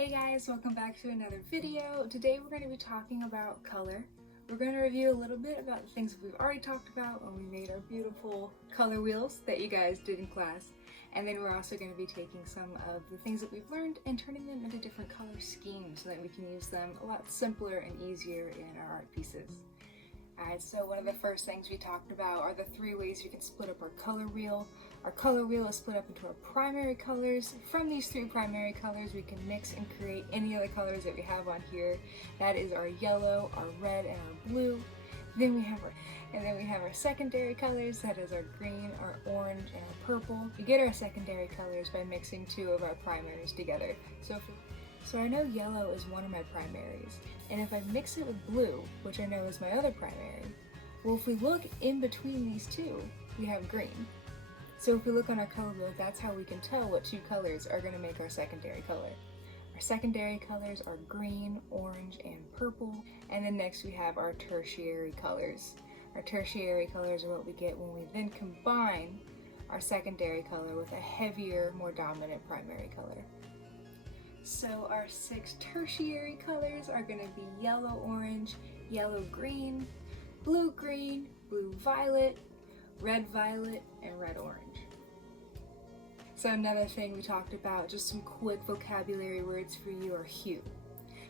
Hey guys, welcome back to another video. Today we're going to be talking about color. We're going to review a little bit about the things that we've already talked about when we made our beautiful color wheels that you guys did in class. And then we're also going to be taking some of the things that we've learned and turning them into different color schemes so that we can use them a lot simpler and easier in our art pieces. Alright, so one of the first things we talked about are the three ways we can split up our color wheel. Our color wheel is split up into our primary colors. From these three primary colors, we can mix and create any other colors that we have on here. That is our yellow, our red, and our blue. Then we have our secondary colors. That is our green, our orange, and our purple. We get our secondary colors by mixing two of our primaries together. So I know yellow is one of my primaries, and if I mix it with blue, which I know is my other primary, well, if we look in between these two, we have green. So if we look on our color wheel, that's how we can tell what two colors are going to make our secondary color. Our secondary colors are green, orange, and purple, and then next we have our tertiary colors. Our tertiary colors are what we get when we then combine our secondary color with a heavier, more dominant primary color. So our 6 tertiary colors are going to be yellow-orange, yellow-green, blue-green, blue-violet, red-violet, and red-orange. So another thing we talked about, just some quick vocabulary words for you, are hue.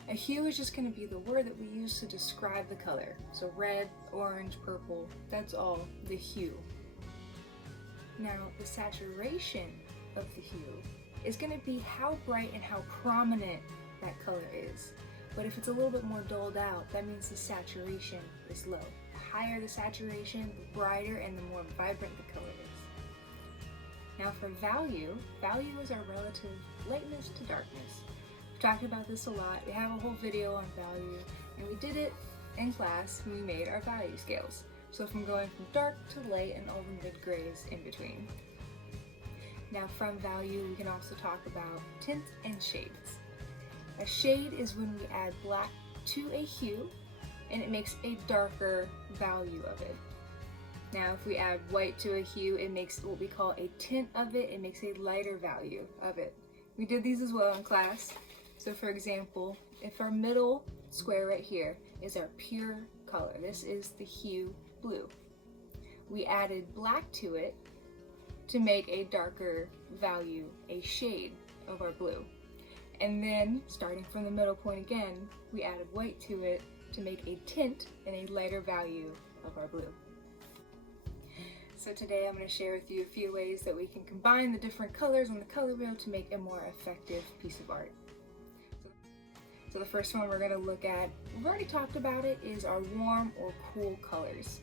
A hue is just going to be the word that we use to describe the color. So red, orange, purple, that's all the hue. Now the saturation of the hue is going to be how bright and how prominent that color is. But if it's a little bit more dulled out, that means the saturation is low. The higher the saturation, the brighter and the more vibrant the color is. Now for value is our relative lightness to darkness. We've talked about this a lot. We have a whole video on value, and we did it in class when we made our value scales. So from going from dark to light and all the mid grays in between. Now from value, we can also talk about tints and shades. A shade is when we add black to a hue and it makes a darker value of it. Now if we add white to a hue, it makes what we call a tint of it. It makes a lighter value of it. We did these as well in class. So for example, if our middle square right here is our pure color, this is the hue blue. We added black to it to make a darker value, a shade of our blue. And then, starting from the middle point again, we added white to it to make a tint and a lighter value of our blue. So today I'm going to share with you a few ways that we can combine the different colors on the color wheel to make a more effective piece of art. So the first one we're going to look at, we've already talked about it, is our warm or cool colors.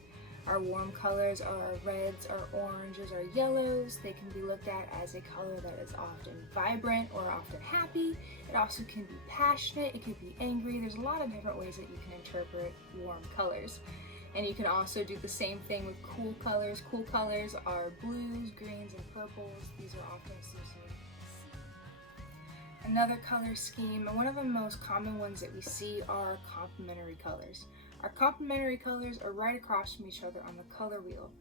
Our warm colors are our reds, our oranges, our yellows. They can be looked at as a color that is often vibrant or often happy. It also can be passionate, it could be angry. There's a lot of different ways that you can interpret warm colors. And you can also do the same thing with cool colors. Cool colors are blues, greens, and purples. These are often associated with the sea. Another color scheme, and one of the most common ones that we see, are complementary colors. Our complementary colors are right across from each other on the color wheel.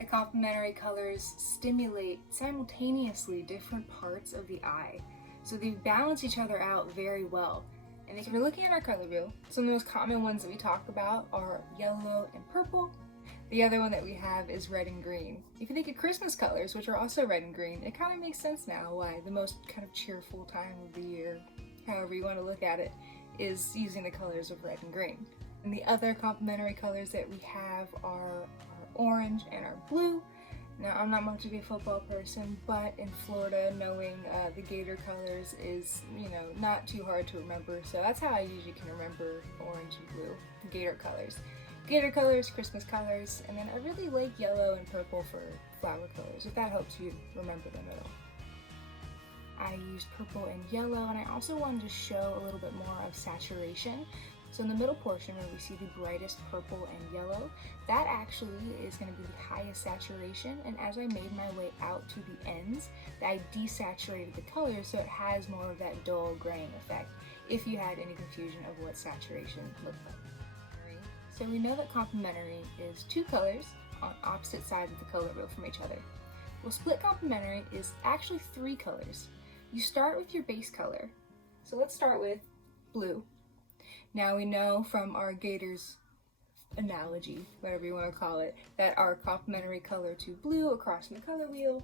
The complementary colors stimulate simultaneously different parts of the eye, so they balance each other out very well. And if you're looking at our color wheel, some of the most common ones that we talk about are yellow and purple. The other one that we have is red and green. If you think of Christmas colors, which are also red and green, it kind of makes sense now why the most kind of cheerful time of the year, however you want to look at it, is using the colors of red and green. And the other complementary colors that we have are our orange and our blue. Now, I'm not much of a football person, but in Florida, knowing the Gator colors is, not too hard to remember. So that's how I usually can remember orange and blue, Gator colors. Gator colors, Christmas colors, and then I really like yellow and purple for flower colors, if that helps you remember them at all. I used purple and yellow, and I also wanted to show a little bit more of saturation. So in the middle portion where we see the brightest purple and yellow, that actually is going to be the highest saturation, and as I made my way out to the ends, I desaturated the color so it has more of that dull graying effect, if you had any confusion of what saturation looked like. So we know that complementary is two colors on opposite sides of the color wheel from each other. Well, split complementary is actually 3 colors. You start with your base color, So let's start with blue. Now we know from our Gators analogy, whatever you want to call it, that our complementary color to blue across the color wheel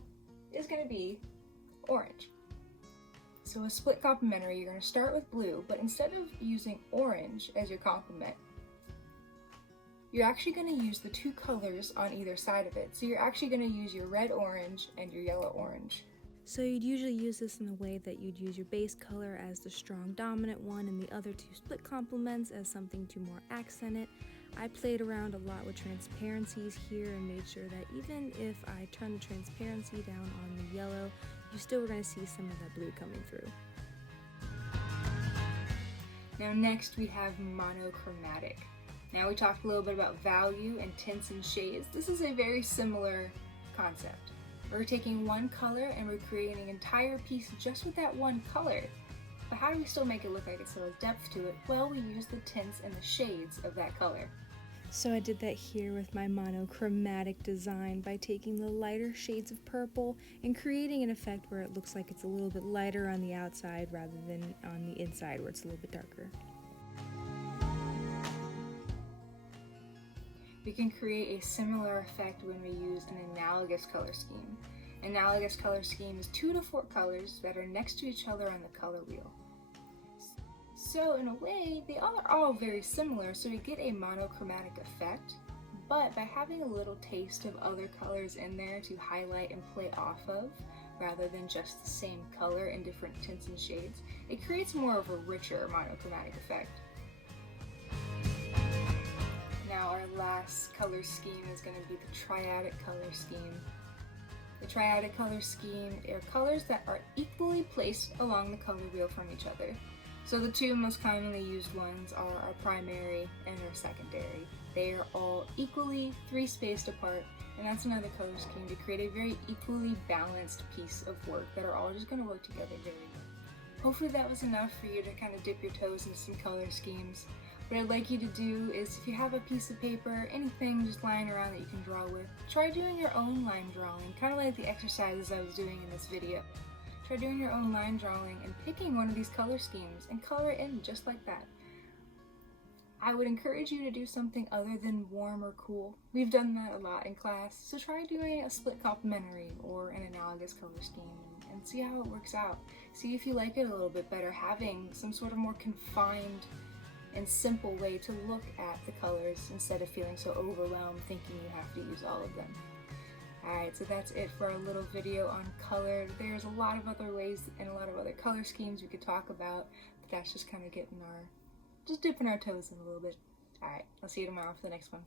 is going to be orange. So a split complementary, you're going to start with blue, but instead of using orange as your complement, you're actually going to use the two colors on either side of it. So you're actually going to use your red-orange and your yellow-orange. So you'd usually use this in the way that you'd use your base color as the strong dominant one and the other two split complements as something to more accent it. I played around a lot with transparencies here and made sure that even if I turn the transparency down on the yellow, you still were going to see some of that blue coming through. Now next we have monochromatic. Now we talked a little bit about value and tints and shades. This is a very similar concept. We're taking one color and we're creating an entire piece just with that one color. But how do we still make it look like it still has depth to it? Well, we use the tints and the shades of that color. So I did that here with my monochromatic design by taking the lighter shades of purple and creating an effect where it looks like it's a little bit lighter on the outside rather than on the inside where it's a little bit darker. We can create a similar effect when we use an analogous color scheme. Analogous color scheme is 2 to 4 colors that are next to each other on the color wheel. So in a way, they are all very similar, so we get a monochromatic effect, but by having a little taste of other colors in there to highlight and play off of, rather than just the same color in different tints and shades, it creates more of a richer monochromatic effect. Now our last color scheme is going to be the triadic color scheme. The triadic color scheme are colors that are equally placed along the color wheel from each other. So the two most commonly used ones are our primary and our secondary. They are all equally 3 spaced apart, and that's another color scheme to create a very equally balanced piece of work that are all just going to work together very well. Hopefully that was enough for you to kind of dip your toes into some color schemes. What I'd like you to do is, if you have a piece of paper, anything just lying around that you can draw with, try doing your own line drawing, kind of like the exercises I was doing in this video. Try doing your own line drawing and picking one of these color schemes and color it in just like that. I would encourage you to do something other than warm or cool. We've done that a lot in class, so try doing a split complementary or an analogous color scheme and see how it works out. See if you like it a little bit better, having some sort of more confined and simple way to look at the colors instead of feeling so overwhelmed thinking you have to use all of them. Alright, so that's it for our little video on color. There's a lot of other ways and a lot of other color schemes we could talk about, but that's just kind of dipping our toes in a little bit. Alright, I'll see you tomorrow for the next one.